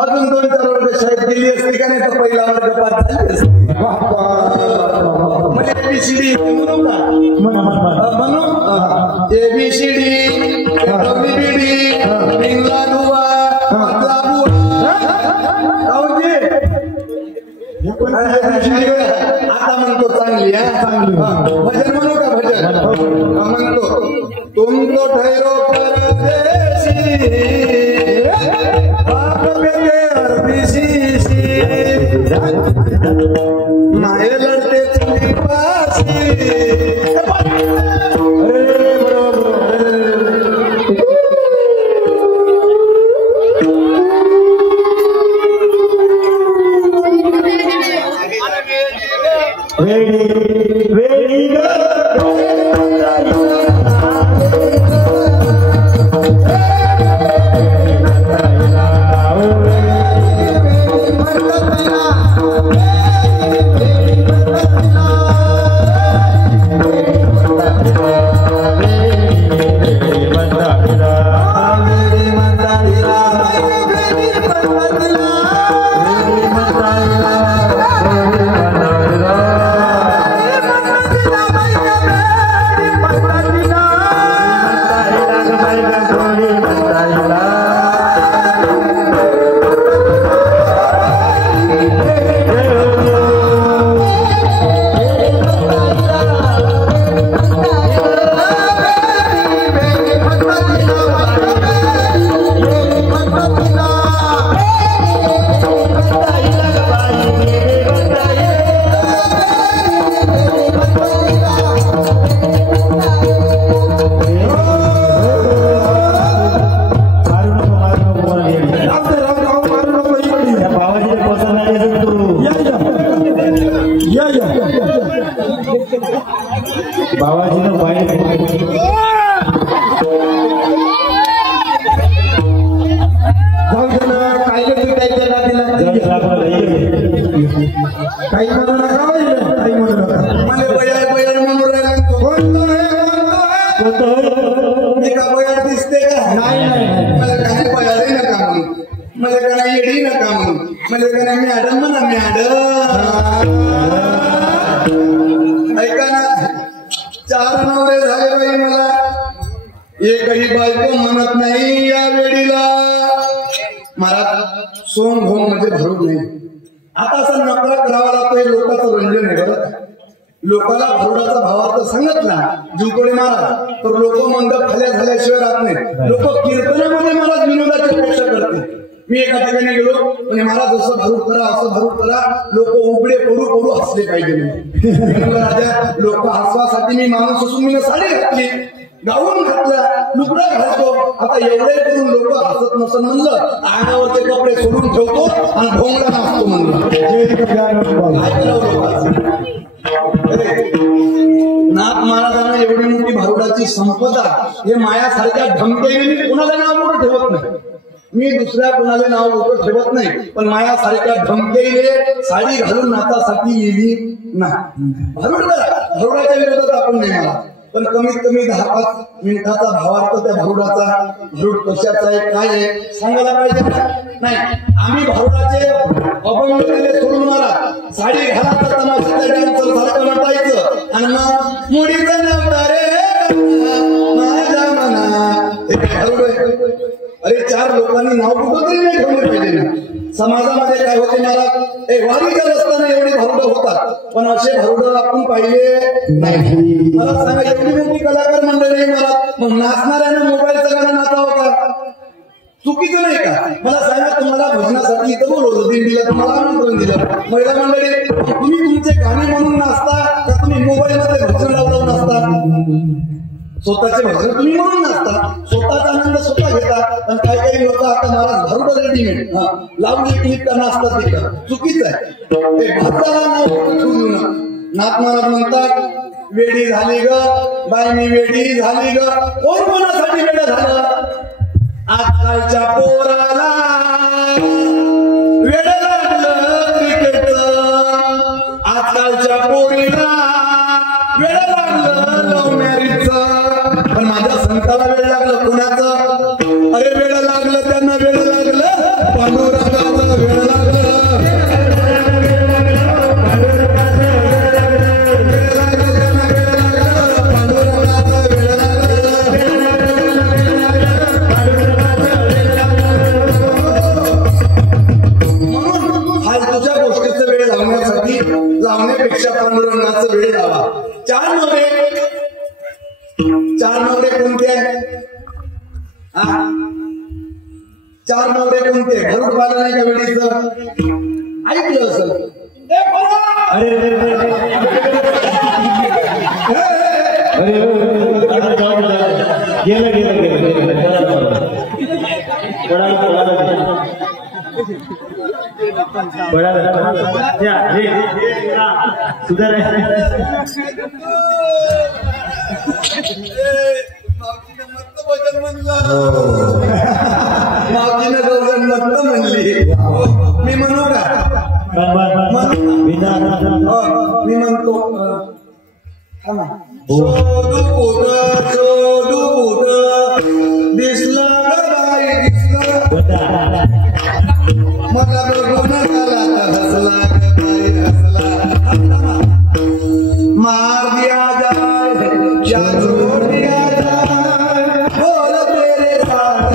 अजून 2-4 वर्ष शाळेत गेली असते का नाही तर पहिला वर्ग पास झाली असते. म्हणजे एबीसीडी म्हणू का म्हणू एबीसीडी डब्ल्यूबीडी इंग्ला दुवा आता म्हणतो चांगली भजन म्हणू का भजन म्हणतो तुमको ठहरो परदेशी माये लड़ते चली पासी बाबाजीनं पाहिजे काही म्हणू नका काही म्हणू नका मला बयाळ बयाळ म्हणू राहिला बयाळ दिसते का नाही मला काही बयाळही नका म्हणून मला काही येडी नका म्हणून मला काही मॅडम म्हणा मॅडम ऐका ना 4 नवरे झाले बाई मला एकही बायको म्हणत नाही या वेळीला मला सोंग होम मध्ये भरून नाही आता असं नकळत करावा लागतो, हे लोकांचं रंजन आहे बरं का. लोकांना भारुडाचा भावार्थ सांगितला जिंकोळे महाराज तर लोक मंडप खाल्या झाल्याशिवाय राहत नाही. लोक कीर्तनामध्ये मला विनोदाची अपेक्षा करते. मी एका ठिकाणी गेलो म्हणजे मला जसं भारूड करा असं भारूड करा, लोक उघडे पडू पडू हसले पाहिजे. राजा लोक हसवासाठी मी माणूस असून मी साडी घातली, गाऊन घातला, लुगडा घालतो. आता एवढे करून लोक हसत नसं म्हणलं अंगावरचे कपडे सोडून ठेवतो आणि भोंगडा नाचतो म्हणलं. नाथ महाराजांना एवढी मोठी भारुडाची संपदा, हे मायासारख्या धमक्याने कुणाला नाव मोठं ठेवत नाही. मी दुसऱ्या कुणाला नाव मोठं ठेवत नाही, पण मायासारख्या धमक्याने साडी घालून नाचासाठी येली नाही. भारुडाच्या विरोधात आपण नाही मला, पण कमीत कमी 10-5 मिनिटाचा भावार्थ त्या भारुडाचा, भारूड कशाचा आहे काय आहे सांगायला पाहिजे नाही. आम्ही भारुडाचे अभंग सोडून मला साडी घालायचा तमाशाच्या डान्सर सारखं नटायचं आणि मग मुडीचं नव्हता रे माझ्या मना, हे भारूड आहे. अरे 4 लोकांनी नाव कुठं तरी नाही ठेवलं पाहिजे ना. समाजामध्ये काय होते मला वारीच्या रस्त्याने एवढी भारुड होतात, पण असे भारुड आपण पाहिले नाही. मला सांगा एवढी मोठी कलाकार मंडळी आहे मला, मग नाचणाऱ्यानं मोबाईलचं गाणं नाचावं का? चुकीचं नाही का? मला सांगा तुम्हाला भजनासाठी इथं बोलवलं, दिंडीला तुम्हाला आमंत्रण दिलं, महिला मंडळी तुम्ही तुमचे गाणे म्हणून नाचता का तुम्ही मोबाईलमध्ये भजन लावून नाचता? स्वतःचे भजन तुम्ही म्हणून नसता, स्वतःचा आनंद स्वतः घेता. पण काही लोक आता महाराज भारुड रेडीमेड लावून एक क्लिप त्यांना असतात, ते चुकीचं आहे. ते भक्ताला नाव नाथ महाराज म्हणतात वेडी झाली ग बाई मी वेडी झाली ग. कोण कोणासाठी वेळ झालं? आजकालच्या पोराला वेळ लागलं क्रिकेटचं, आजकालच्या पोरीला वेळ लागलं लव्ह मॅरेजचं. पण माझ्या संताला वेळ लागलं कुणाचं? अरे वेळ लागलं त्यांना, वेळ लागलं पांडुरंगाचं, वेळ लागलं लावण्यापेक्षा पांडुरंगाचं वेळ लावा. 4 नवरे कोणते आहे? 4 नवरे कोणते? भारूड पालन आहे का वेळीचं? ऐकलं असेल. मावजीनं गौरन मत म्हणली, मी म्हणू का? मी म्हणतो शोधू दिसला बाई दिसला मला बघून हसला मार दिया जाए क्या छोड़ दिया जाए बोल तेरे साथ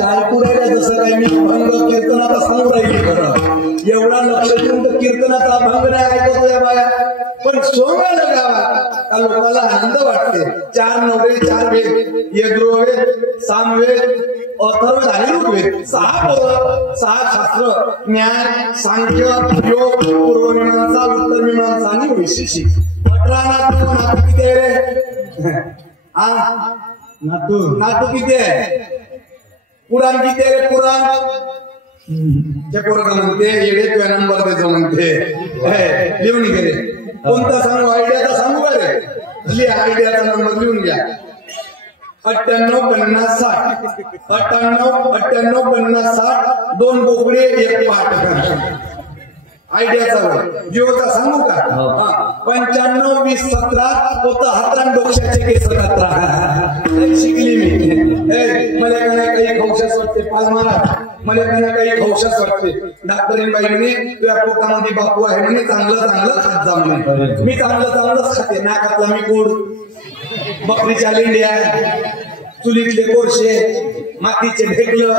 ऐकू राहिल्या जसं काही मी अभंग कीर्तनाचा सांगू राहिली खरं. एवढा लक्ष देऊन तर कीर्तनाचा अभंग नाही ऐकतो या बाया, पण सोंगाला गावात लोकांना आनंद वाटते. 4 नवरे 4 वेद, यजुर्वेद, सामवेद, अथर्व आणि ऋग्वेद, 6 शास्त्र, न्याय, सांख्य, योग, पूर्वमीमांसा, उत्तरमीमांसा आणि वैशेषिक. 18 नातू किती आहे रे? नातू किती आहे? पुराण किती आहे रे? पुराण त्या पोरं म्हणते येडे तुझ्या नंबर देतो म्हणते, लिहून घे. कोणता सांगू? आयडियाचा सांगू का रे? आयडियाचा नंबर लिहून घ्या. 98 50 60 98 50 60 2 बोकडे 1 पाठ. आयडियाचा वय. जिओचा सांगू का? 95 20 17 होता हातान डोक्याचे केस 17. शिकली मी. मला काही खौशास वाटते पाच महाराज, मला काही खौशास वाटते. डॉक्टरीन बाई म्हणे तुझ्या पोटामध्ये बापू आहे म्हणे, चांगलं खात जा म्हणे. मी चांगलंच खाते. नाकातला मी कोड, बकरीच्या लेंड्या, चुलीतले कोरशे, मातीचे ढेकलं,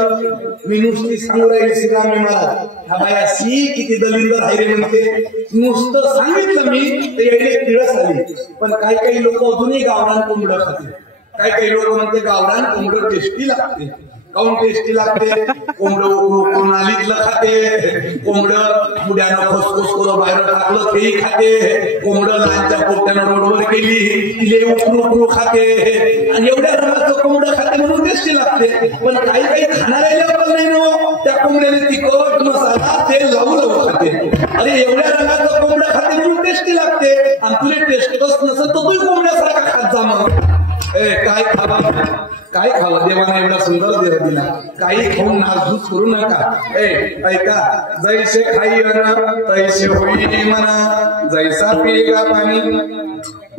मी नुसती सांगू राहिली श्रीरामी महाराज हा बाया सी किती दलिंदर आहे रे म्हणते. नुसतं सांगितलं मी ते यायला किळस आली. पण काही काही लोक अजूनही गावरान कोंबडं खाते. काही लोक म्हणते गावरान कोंबडं टेस्टी लागते. काऊन टेस्टी लागते? कोंबडं उकळून नालीतलं खाते, कोंबडं मुड्यानं फसफस करून बाहेर टाकलं तेही खाते, कोंबडं लहानच्या पोट्यानं रोडवर गेली तिले उकळू खाते, आणि एवढ्या रंगाचं कोंबडं खाते म्हणून टेस्टी लागते. पण काही खाणारे लोक नाही ना, त्या कोंबड्याने तिखट मसाला तेल लावून खाते. अरे एवढ्या रंगाचं कोंबडं खाते म्हणून टेस्टी लागते, आणि तुला टेस्टच नसेल तर तू कोंबड्यासारखा खात जा. मग काय खावं? देवाने एवढा सुंदर देव दिला, काही खाऊन नासधूस करू नका. ऐका, जैसे खाई तैसे होई म्हणा, जैसा पिएगा पाणी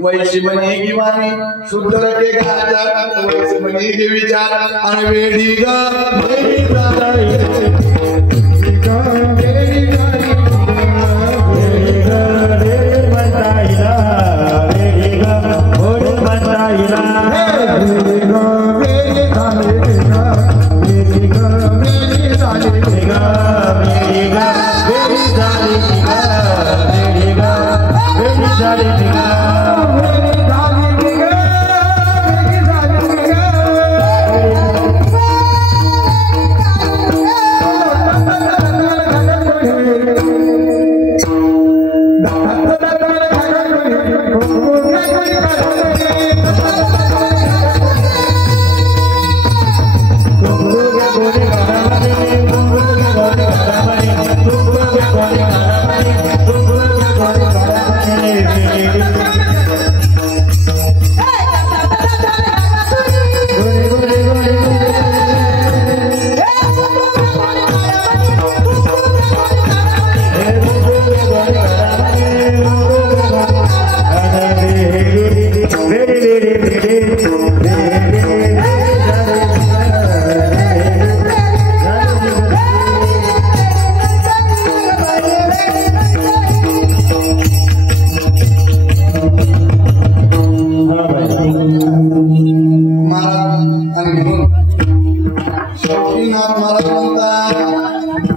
वैशी बनेगी वाणी, शुद्ध रखेगा आचार वैसे बनेगी विचार, आणि वेडी ग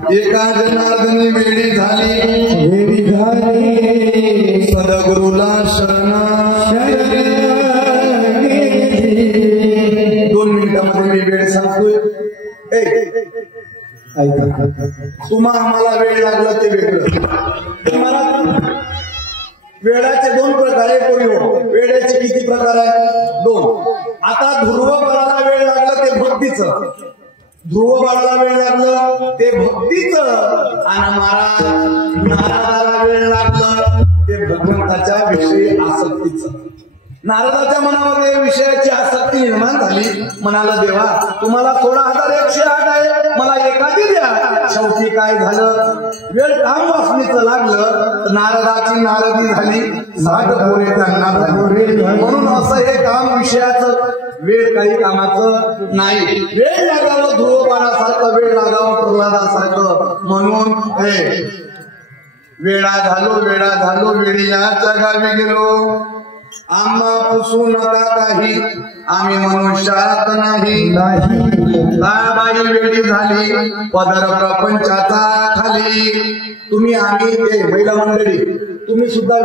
एका जनार्दनी वेडी झाली सद्गुरूला शरण. 2 मिनिटांमध्ये मी वेळ सांगतोय. तुम्हा आम्हाला वेळ लागला ते वेगळं. तुम्हाला वेळाचे 2 प्रकार आहे. वेळाचे किती प्रकार आहे? 2. आता ध्रुव बाळाला वेळ लागला ते भक्तीचं, ध्रुव बाळाला वेळ लागलं ते भक्तीचं, आणि महाराज नारदाला वेळ लागलं ते भगवंताच्या विषयी आसक्तीचं. नारदाच्या मनामध्ये विषयाची आसक्ती निर्माण झाली. म्हणाला देवा तुम्हाला 16,108 आहे, मला एखादी द्या. शेवटी काय झालं? वेळ काम वासनीचं लागलं, नारदाची नारदी झाली, 60 पोरे त्यांना झाली. म्हणून असं हे काम विषयाचं, वेळ काही कामाचं नाही. वेळ लागावं ध्रुवबाणासारखं, वेळ लागावं प्रल्हादासारखं. म्हणून वेळा झालो वेळीच्या गावी गेलो. आम्हा पुसू नका काही, आम्ही मनुष्यात नाही. बाई वेळी झाली पदर प्रपंचाचा खाली. तुम्ही आम्ही ते महिला मंडळी तुम्ही सुद्धा